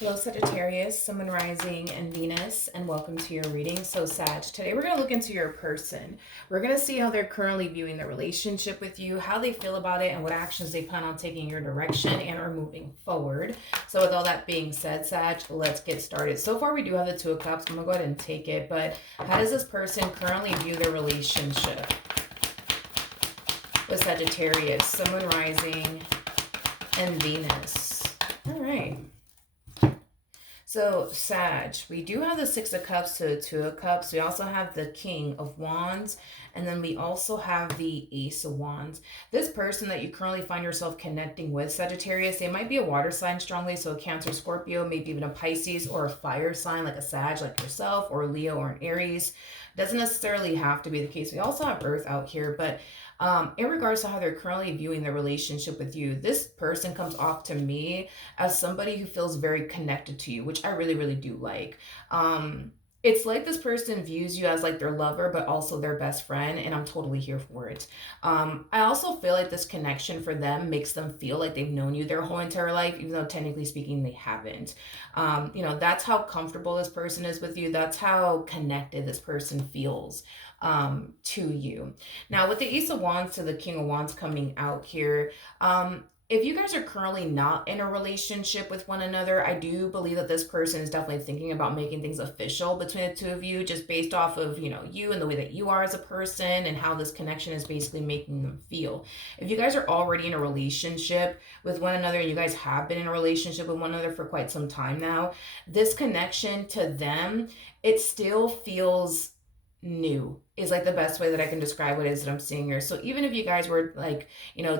Hello, Sagittarius, Sun, Moon, Rising, and Venus, and welcome to your reading. So, Sag, today we're going to look into your person. We're going to see how they're currently viewing the relationship with you, how they feel about it, and what actions they plan on taking in your direction and are moving forward. So, with all that being said, Sag, let's get started. So far, we do have the Two of Cups. I'm going to go ahead and take it, but how does this person currently view their relationship with Sagittarius, Sun, Moon, Rising, and Venus? All right. So, Sag, we do have the Six of Cups to the Two of Cups. We also have the King of Wands. And then we also have the Ace of Wands. This person that you currently find yourself connecting with, Sagittarius, they might be a water sign strongly. So, a Cancer, Scorpio, maybe even a Pisces or a fire sign like a Sag, like yourself, or a Leo or an Aries. Doesn't necessarily have to be the case. We also have Earth out here, but in regards to how they're currently viewing their relationship with you, this person comes off to me as somebody who feels very connected to you, which I really, really do like. It's like this person views you as like their lover, but also their best friend, and I'm totally here for it. I also feel like this connection for them makes them feel like they've known you their whole entire life, even though technically speaking they haven't. That's how comfortable this person is with you. That's how connected this person feels to you. Now, with the Ace of Wands to the King of Wands coming out here, if you guys are currently not in a relationship with one another, I do believe that this person is definitely thinking about making things official between the two of you, just based off of, you and the way that you are as a person and how this connection is basically making them feel. If you guys are already in a relationship with one another and you guys have been in a relationship with one another for quite some time now, this connection to them, it still feels new is like the best way that I can describe what it is that I'm seeing here. So even if you guys were like,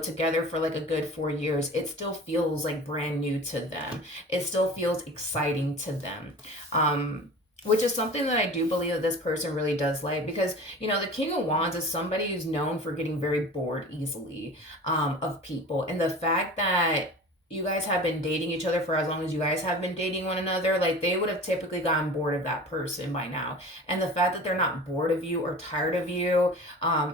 together for like a good 4 years, it still feels like brand new to them. It still feels exciting to them. Which is something that I do believe that this person really does like, because the King of Wands is somebody who's known for getting very bored easily of people, and the fact that you guys have been dating each other for as long as you guys have been dating one another, like they would have typically gotten bored of that person by now. And the fact that they're not bored of you or tired of you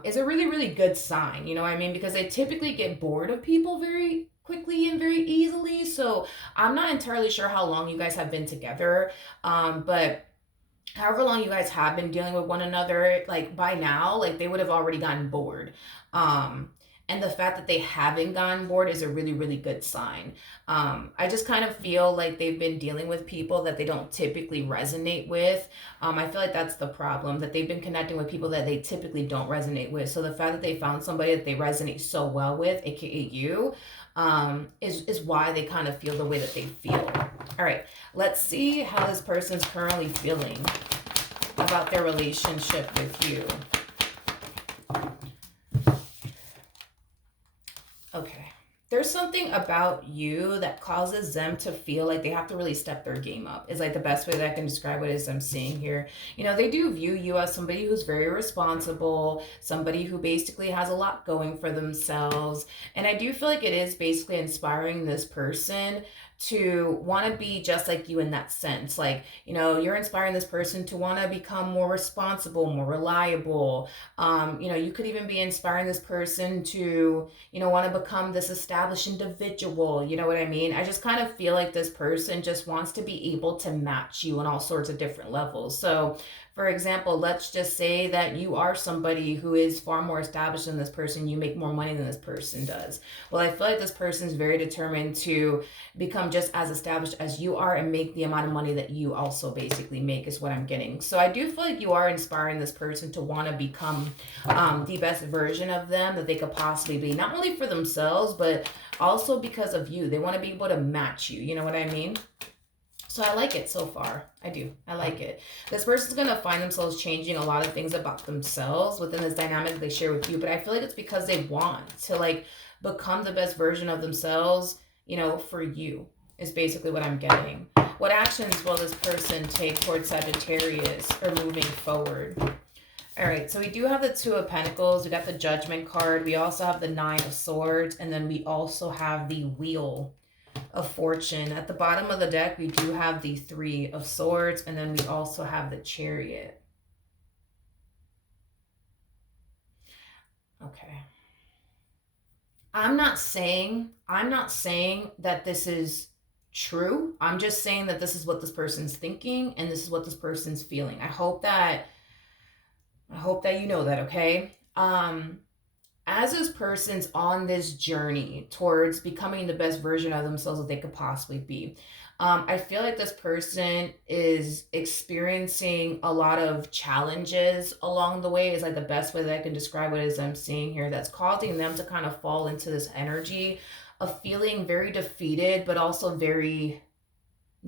is a really, really good sign. You know what I mean? Because they typically get bored of people very quickly and very easily. So I'm not entirely sure how long you guys have been together, but however long you guys have been dealing with one another, like by now, like they would have already gotten bored. Um, and the fact that they haven't gotten bored is a really, really good sign. I just kind of feel like they've been dealing with people that they don't typically resonate with. I feel like that's the problem, that they've been connecting with people that they typically don't resonate with. So the fact that they found somebody that they resonate so well with, aka you, is why they kind of feel the way that they feel. All right, let's see how this person's currently feeling about their relationship with you. Okay. There's something about you that causes them to feel like they have to really step their game up, is like the best way that I can describe what it is I'm seeing here. They do view you as somebody who's very responsible, somebody who basically has a lot going for themselves. And I do feel like it is basically inspiring this person to want to be just like you in that sense. Like, you're inspiring this person to want to become more responsible, more reliable. You could even be inspiring this person to want to become this established individual. You know what I mean? I just kind of feel like this person just wants to be able to match you on all sorts of different levels. So, for example, let's just say that you are somebody who is far more established than this person. You make more money than this person does. Well, I feel like this person is very determined to become just as established as you are and make the amount of money that you also basically make, is what I'm getting. So I do feel like you are inspiring this person to want to become the best version of them that they could possibly be, not only for themselves, but also because of you. They want to be able to match you. You know what I mean? So I like it so far. I do. I like it. This person's going to find themselves changing a lot of things about themselves within this dynamic that they share with you. But I feel like it's because they want to like become the best version of themselves, for you, is basically what I'm getting. What actions will this person take towards Sagittarius or moving forward? All right, so we do have the Two of Pentacles. We got the Judgment card. We also have the Nine of Swords. And then we also have the Wheel of Fortune. At the bottom of the deck, we do have the Three of Swords. And then we also have the Chariot. Okay. I'm not saying that this is true. I'm just saying that this is what this person's thinking and this is what this person's feeling. I hope that you know that, okay? As this person's on this journey towards becoming the best version of themselves that they could possibly be, I feel like this person is experiencing a lot of challenges along the way, is like the best way that I can describe it as I'm seeing here, that's causing them to kind of fall into this energy of feeling very defeated, but also very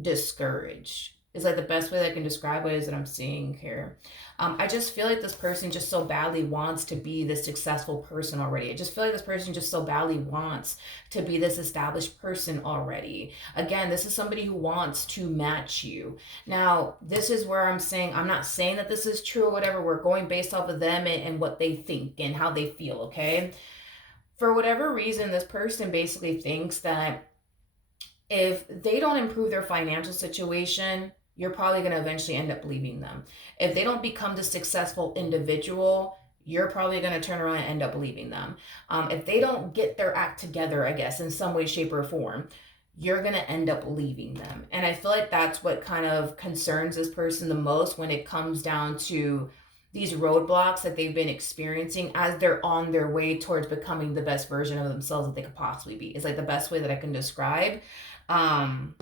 discouraged. Is like the best way that I can describe it is that I'm seeing here. I just feel like this person just so badly wants to be this successful person already. I just feel like this person just so badly wants to be this established person already. Again, this is somebody who wants to match you. Now, this is where I'm saying, I'm not saying that this is true or whatever. We're going based off of them and what they think and how they feel, okay? For whatever reason, this person basically thinks that if they don't improve their financial situation, you're probably going to eventually end up leaving them. If they don't become the successful individual, you're probably going to turn around and end up leaving them. If they don't get their act together, I guess, in some way, shape, or form, you're going to end up leaving them. And I feel like that's what kind of concerns this person the most when it comes down to these roadblocks that they've been experiencing as they're on their way towards becoming the best version of themselves that they could possibly be. It's like the best way that I can describe um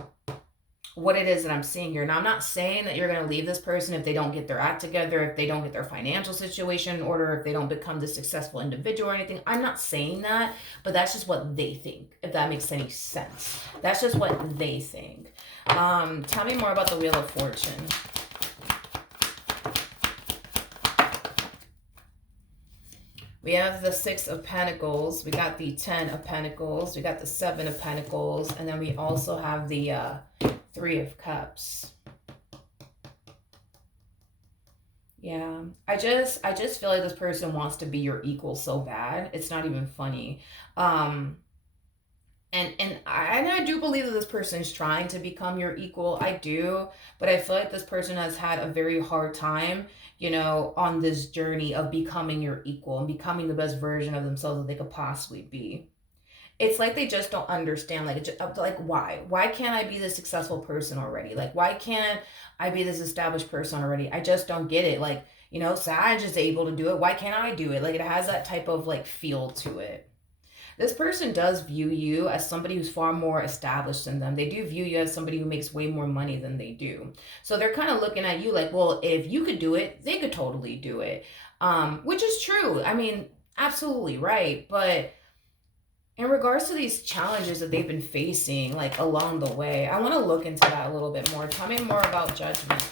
what it is that I'm seeing here. Now, I'm not saying that you're going to leave this person if they don't get their act together, if they don't get their financial situation in order, if they don't become the successful individual or anything. I'm not saying that, but that's just what they think, if that makes any sense. That's just what they think. Tell me more about the Wheel of Fortune. We have the Six of Pentacles, we got the Ten of Pentacles, we got the Seven of Pentacles, and then we also have the Three of Cups. Yeah, I just feel like this person wants to be your equal so bad. It's not even funny. Um, and I do believe that this person is trying to become your equal. I do, but I feel like this person has had a very hard time, on this journey of becoming your equal and becoming the best version of themselves that they could possibly be. It's like they just don't understand, like why can't I be this successful person already? Like, why can't I be this established person already? I just don't get it. Like, Sag is able to do it, why can't I do it? Like, it has that type of like feel to it. This person does view you as somebody who's far more established than them. They do view you as somebody who makes way more money than they do. So they're kind of looking at you like, well, if you could do it, they could totally do it. Which is true. I mean, absolutely right. But in regards to these challenges that they've been facing, like along the way, I want to look into that a little bit more. Tell me more about Judgment.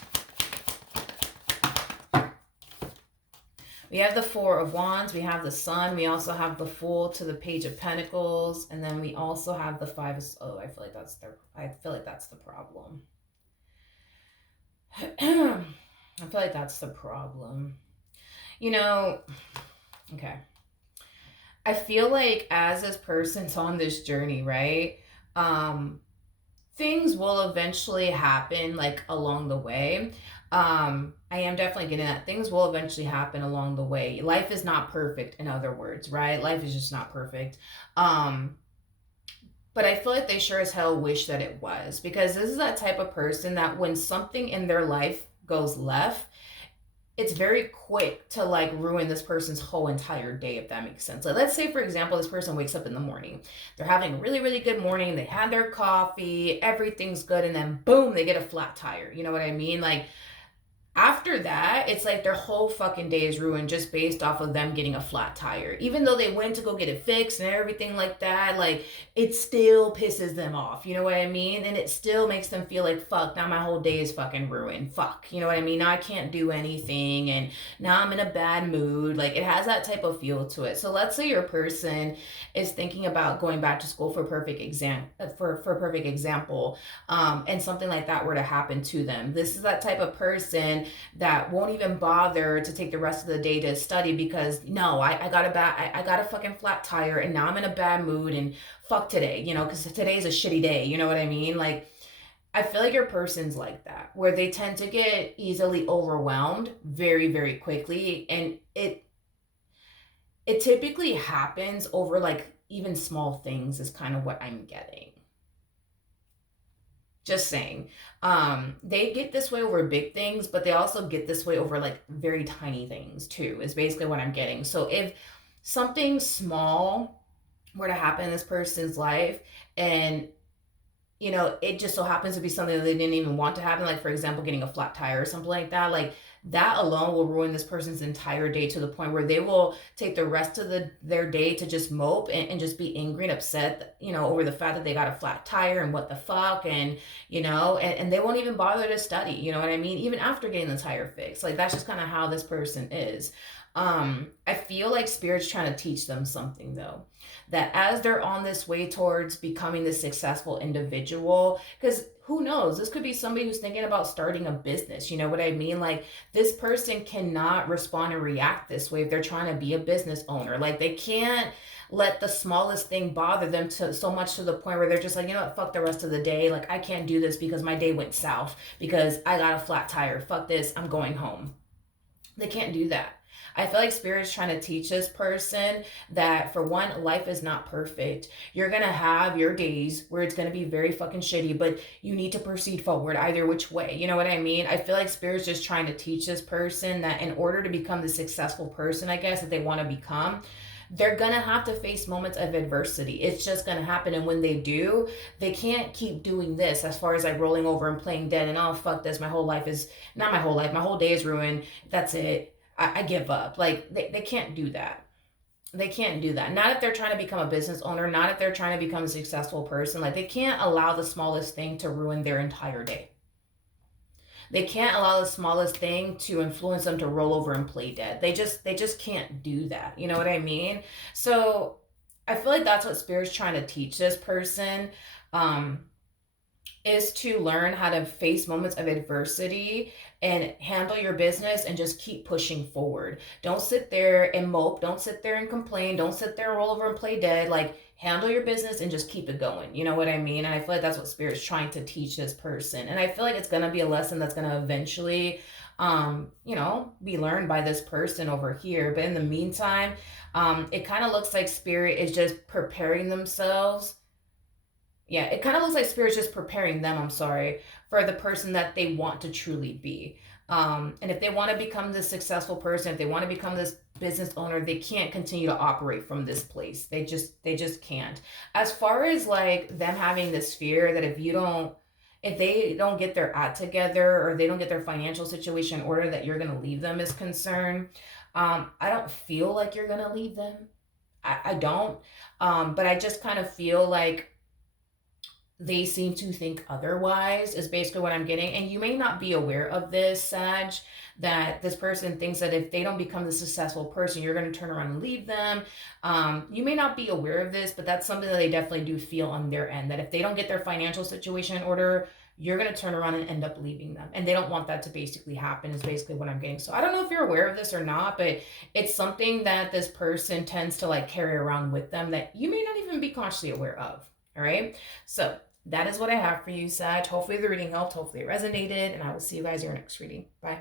We have the Four of Wands, we have the Sun, we also have the Fool to the Page of Pentacles, and then we also have the Five of... Oh, I feel like that's the problem. I feel like that's the problem. Okay. I feel like as this person's on this journey, right? Things will eventually happen like along the way. I am definitely getting that things will eventually happen along the way. Life is not perfect, in other words, right? Life is just not perfect. But I feel like they sure as hell wish that it was, because this is that type of person that when something in their life goes left, it's very quick to like ruin this person's whole entire day, if that makes sense. Like, let's say, for example, this person wakes up in the morning. They're having a really, really good morning. They had their coffee, everything's good, and then boom, they get a flat tire. You know what I mean? Like, after that, it's like their whole fucking day is ruined just based off of them getting a flat tire. Even though they went to go get it fixed and everything like that, like, it still pisses them off. You know what I mean? And it still makes them feel like, fuck, now my whole day is fucking ruined. Fuck. You know what I mean? Now I can't do anything and now I'm in a bad mood. Like, it has that type of feel to it. So let's say your person is thinking about going back to school for perfect example, and something like that were to happen to them. This is that type of person that won't even bother to take the rest of the day to study because no, I got a fucking flat tire and now I'm in a bad mood and fuck today, because today's a shitty day. You know what I mean? Like, I feel like your person's like that, where they tend to get easily overwhelmed very, very quickly, and it typically happens over like even small things is kind of what I'm getting. Just saying. They get this way over big things, but they also get this way over like very tiny things too, is basically what I'm getting. So if something small were to happen in this person's life, and it just so happens to be something that they didn't even want to happen, like for example, getting a flat tire or something like that, like that alone will ruin this person's entire day to the point where they will take the rest of their day to just mope and just be angry and upset, over the fact that they got a flat tire and what the fuck, and they won't even bother to study, you know what I mean? Even after getting the tire fixed. Like that's just kind of how this person is. I feel like spirit's trying to teach them something though, that as they're on this way towards becoming this successful individual, because who knows, this could be somebody who's thinking about starting a business, you know what I mean? Like this person cannot respond and react this way if they're trying to be a business owner. Like they can't let the smallest thing bother them to so much to the point where they're just like, you know what, fuck the rest of the day. Like I can't do this because my day went south because I got a flat tire. Fuck this, I'm going home. They can't do that. I feel like Spirit's trying to teach this person that, for one, life is not perfect. You're going to have your days where it's going to be very fucking shitty, but you need to proceed forward either which way. You know what I mean? I feel like Spirit's just trying to teach this person that in order to become the successful person, I guess, that they want to become, they're going to have to face moments of adversity. It's just going to happen. And when they do, they can't keep doing this as far as like rolling over and playing dead and, oh, fuck this. My whole life is, not my whole life, my whole day is ruined. That's it. I give up. Like they can't do that. They can't do that. Not if they're trying to become a business owner, not if they're trying to become a successful person. Like they can't allow the smallest thing to ruin their entire day. They can't allow the smallest thing to influence them to roll over and play dead. They just can't do that. You know what I mean? So I feel like that's what Spirit's trying to teach this person. Um, is to learn how to face moments of adversity and handle your business and just keep pushing forward. Don't sit there and mope. Don't sit there and complain. Don't sit there and roll over and play dead. Like, handle your business and just keep it going. You know what I mean? And I feel like that's what Spirit's trying to teach this person. And I feel like it's going to be a lesson that's going to eventually, be learned by this person over here. But in the meantime, it kind of looks like Spirit is just preparing themselves. Yeah, it kind of looks like Spirit's just preparing them, I'm sorry, for the person that they want to truly be. And if they want to become this successful person, if they want to become this business owner, they can't continue to operate from this place. They just can't. As far as like them having this fear that if they don't get their act together or they don't get their financial situation in order, that you're gonna leave them is concerned. I don't feel like you're gonna leave them. I don't. But I just kind of feel like they seem to think otherwise, is basically what I'm getting. And you may not be aware of this, Sag, that this person thinks that if they don't become the successful person, you're going to turn around and leave them. You may not be aware of this, but that's something that they definitely do feel on their end, that if they don't get their financial situation in order, you're going to turn around and end up leaving them. And they don't want that to basically happen, is basically what I'm getting. So I don't know if you're aware of this or not, but it's something that this person tends to like carry around with them that you may not even be consciously aware of. All right. So that is what I have for you, Sag. Hopefully the reading helped. Hopefully it resonated. And I will see you guys in your next reading. Bye.